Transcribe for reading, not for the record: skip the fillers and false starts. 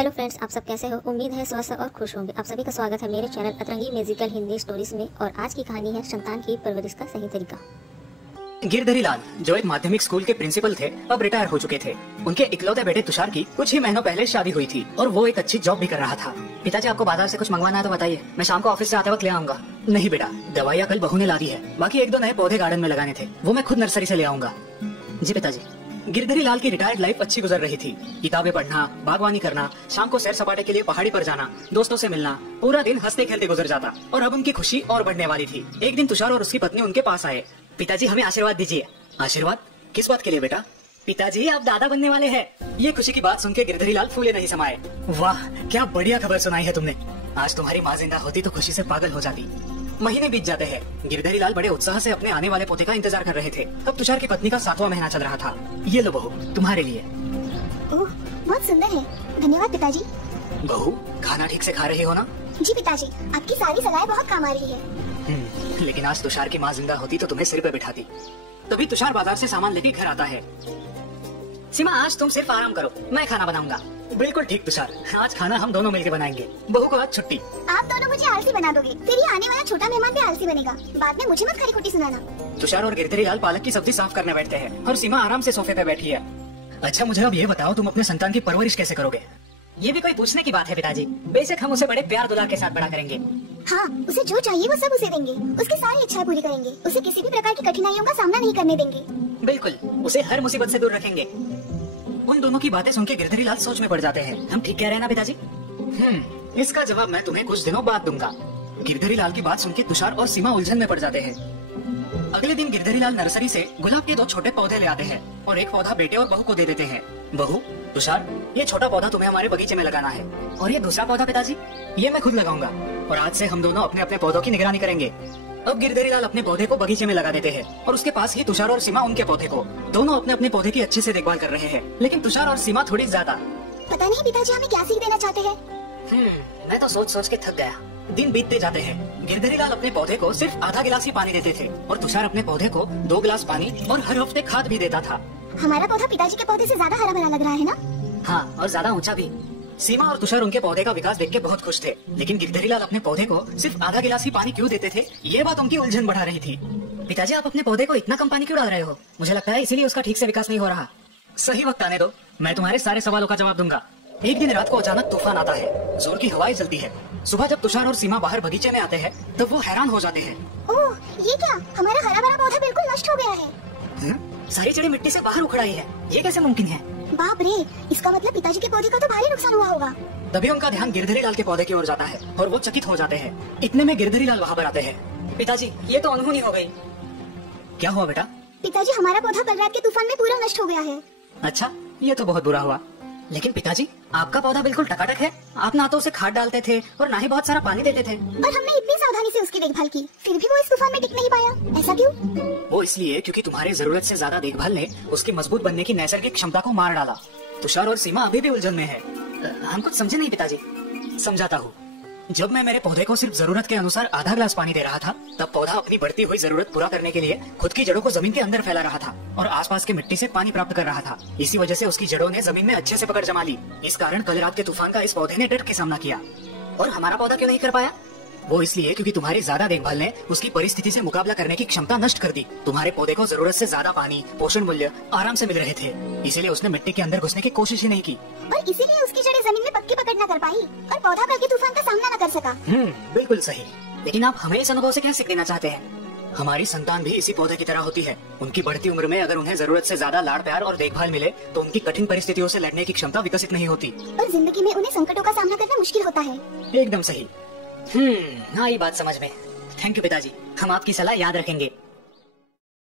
Hello friends, आप सब कैसे हो? उम्मीद है स्वस्थ और खुश होंगे। आप सभी का स्वागत है मेरे चैनल अतरंगी म्यूजिकल हिंदी स्टोरीज में। और आज की कहानी है संतान की परवरिश का सही तरीका। गिरधरी लाल जो एक माध्यमिक स्कूल के प्रिंसिपल थे, अब रिटायर हो चुके थे। उनके इकलौते बेटे तुषार की कुछ ही महीनों पहले शादी हुई थी और वो एक अच्छी जॉब भी कर रहा था। पिताजी, आपको बाजार से कुछ मंगवाना है तो बताइए, मैं शाम को ऑफिस से आते वक्त ले आऊंगा। नहीं बेटा, दवाइयाँ कल बहू ने ला दी है, बाकी एक दो नए पौधे गार्डन में लगाने थे, वो मैं खुद नर्सरी से ले आऊंगा। जी पिताजी। गिरधरी लाल की रिटायर्ड लाइफ अच्छी गुजर रही थी। किताबें पढ़ना, बागवानी करना, शाम को सैर सपाटे के लिए पहाड़ी पर जाना, दोस्तों से मिलना, पूरा दिन हंसते खेलते गुजर जाता। और अब उनकी खुशी और बढ़ने वाली थी। एक दिन तुषार और उसकी पत्नी उनके पास आए। पिताजी, हमें आशीर्वाद दीजिए। आशीर्वाद? किस बात के लिए बेटा? पिताजी, आप दादा बनने वाले हैं। ये खुशी की बात सुनकर गिरधरी लाल फूले नहीं समाये। वाह, क्या बढ़िया खबर सुनाई है तुमने। आज तुम्हारी माँ जिंदा होती तो खुशी से पागल हो जाती। महीने बीत जाते हैं। गिरधरी लाल बड़े उत्साह से अपने आने वाले पोते का इंतजार कर रहे थे। अब तुषार की पत्नी का 7वां महीना चल रहा था। ये लो बहू, तुम्हारे लिए। ओह, बहुत सुंदर है। धन्यवाद पिताजी। बहू, खाना ठीक से खा रही हो ना? जी पिताजी, आपकी सारी सलाहें बहुत काम आ रही है। लेकिन आज तुषार की माँ जिंदा होती तो तुम्हें सिर पे बिठाती। तभी तुषार बाजार से सामान लेके घर आता है। सीमा, आज तुम सिर्फ आराम करो, मैं खाना बनाऊंगा। बिल्कुल ठीक तुषार, आज खाना हम दोनों मिलकर बनाएंगे। बहू को आज छुट्टी। आप दोनों मुझे आलसी बना दोगे, फिर ये आने वाला छोटा मेहमान भी आलसी बनेगा। बाद में मुझे मत खरी खोटी सुनाना। तुषार और गिरधरी लाल पालक की सब्जी साफ करने बैठते हैं और सीमा आराम से सोफे पे बैठी है। अच्छा, मुझे अब ये बताओ, तुम अपने संतान की परवरिश कैसे करोगे? ये भी कोई पूछने की बात है पिताजी। बेशक हम उसे बड़े प्यार दुलार के साथ बड़ा करेंगे। हाँ, उसे जो चाहिए वो सब उसे देंगे। उसकी सारी इच्छाएं पूरी करेंगे। उसे किसी भी प्रकार की कठिनाइयों का सामना नहीं करने देंगे। बिल्कुल, उसे हर मुसीबत से दूर रखेंगे। उन दोनों की बातें सुनकर गिरधरी लाल सोच में पड़ जाते हैं। हम ठीक कह रहे हैं ना पिताजी? इसका जवाब मैं तुम्हें कुछ दिनों बाद दूंगा। गिरधरी लाल की बात सुनकर तुषार और सीमा उलझन में पड़ जाते हैं। अगले दिन गिरधरी लाल नर्सरी से गुलाब के 2 छोटे पौधे ले आते हैं और एक पौधा बेटे और बहू को दे देते हैं। बहू, तुषार, ये छोटा पौधा तुम्हें हमारे बगीचे में लगाना है। और ये दूसरा पौधा पिताजी, ये मैं खुद लगाऊंगा। और आज से हम दोनों अपने अपने पौधों की निगरानी करेंगे। अब गिरधरी लाल अपने पौधे को बगीचे में लगा देते हैं और उसके पास ही तुषार और सीमा उनके पौधे को। दोनों अपने अपने पौधे की अच्छे से देखभाल कर रहे हैं, लेकिन तुषार और सीमा थोड़ी ज्यादा। पता नहीं पिताजी हमें क्या सीख देना चाहते हैं। मैं तो सोच सोच के थक गया। दिन बीतते जाते हैं। गिरधरी लाल अपने पौधे को सिर्फ आधा गिलास ही पानी देते थे और तुषार अपने पौधे को 2 गिलास पानी और हर हफ्ते खाद भी देता था। हमारा पौधा पिताजी के पौधे से ज्यादा हरा भरा लग रहा है ना? हाँ, और ज्यादा ऊंचा भी। सीमा और तुषार उनके पौधे का विकास देख के बहुत खुश थे, लेकिन गिरधरी लाल अपने पौधे को सिर्फ आधा गिलास ही पानी क्यों देते थे, ये बात उनकी उलझन बढ़ा रही थी। पिताजी, आप अपने पौधे को इतना कम पानी क्यों डाल रहे हो? मुझे लगता है इसीलिए उसका ठीक से विकास नहीं हो रहा। सही वक्त आने दो, मैं तुम्हारे सारे सवालों का जवाब दूंगा। एक दिन रात को अचानक तूफान आता है। जोर की हवाएं चलती है। सुबह जब तुषार और सीमा बाहर बगीचे में आते हैं तब वो हैरान हो जाते हैं। ओह, ये क्या? हमारा हरा भरा पौधा बिल्कुल नष्ट हो गया है। सारी जड़ें मिट्टी से बाहर उखड़ आई है। ये कैसे मुमकिन है? बाप रे, इसका मतलब पिताजी के पौधे का तो भारी नुकसान हुआ होगा। तभी उनका ध्यान गिरधरी लाल के पौधे की ओर जाता है और वो चकित हो जाते हैं। इतने में गिरधरी लाल वहाँ पर आते हैं। पिताजी, ये तो अनहोनी हो गई। क्या हुआ बेटा? पिताजी, हमारा पौधा कल रात के तूफान में पूरा नष्ट हो गया है। अच्छा, ये तो बहुत बुरा हुआ। लेकिन पिताजी, आपका पौधा बिल्कुल टकाटक है। आप ना तो उसे खाद डालते थे और ना ही बहुत सारा पानी देते थे। और हमने इतनी सावधानी से उसकी देखभाल की, फिर भी वो इस तूफान में टिक नहीं पाया। ऐसा क्यों? वो इसलिए क्योंकि तुम्हारी जरूरत से ज्यादा देखभाल ने उसकी मजबूत बनने की नैसर्गिक क्षमता को मार डाला। तुषार और सीमा अभी भी उलझन में है। हम कुछ समझे नहीं पिताजी। समझाता हूँ। जब मैं मेरे पौधे को सिर्फ जरूरत के अनुसार आधा गिलास पानी दे रहा था, तब पौधा अपनी बढ़ती हुई जरूरत पूरा करने के लिए खुद की जड़ों को जमीन के अंदर फैला रहा था और आसपास की मिट्टी से पानी प्राप्त कर रहा था। इसी वजह से उसकी जड़ों ने जमीन में अच्छे से पकड़ जमा ली। इस कारण कल रात के तूफान का इस पौधे ने डट के सामना किया। और हमारा पौधा क्यों नहीं कर पाया? वो इसलिए क्योंकि तुम्हारी ज्यादा देखभाल ने उसकी परिस्थिति से मुकाबला करने की क्षमता नष्ट कर दी। तुम्हारे पौधे को जरूरत से ज्यादा पानी, पोषण मूल्य आराम से मिल रहे थे, इसीलिए उसने मिट्टी के अंदर घुसने की कोशिश ही नहीं की। और इसीलिए उसकी जड़ें जमीन में पक्की पकड़ न कर पाई और पौधा कल के तूफान का सामना न कर सका। बिल्कुल सही। लेकिन आप हमें इस अनुभव से क्या सीख देना चाहते हैं? हमारी संतान भी इसी पौधे की तरह होती है। उनकी बढ़ती उम्र में अगर उन्हें जरूरत से ज्यादा लाड़ प्यार और देखभाल मिले तो उनकी कठिन परिस्थितियों से लड़ने की क्षमता विकसित नहीं होती और जिंदगी में उन्हें संकटों का सामना करना मुश्किल होता है। एकदम सही। हाँ, ये बात समझ में। थैंक यू पिताजी, हम आपकी सलाह याद रखेंगे।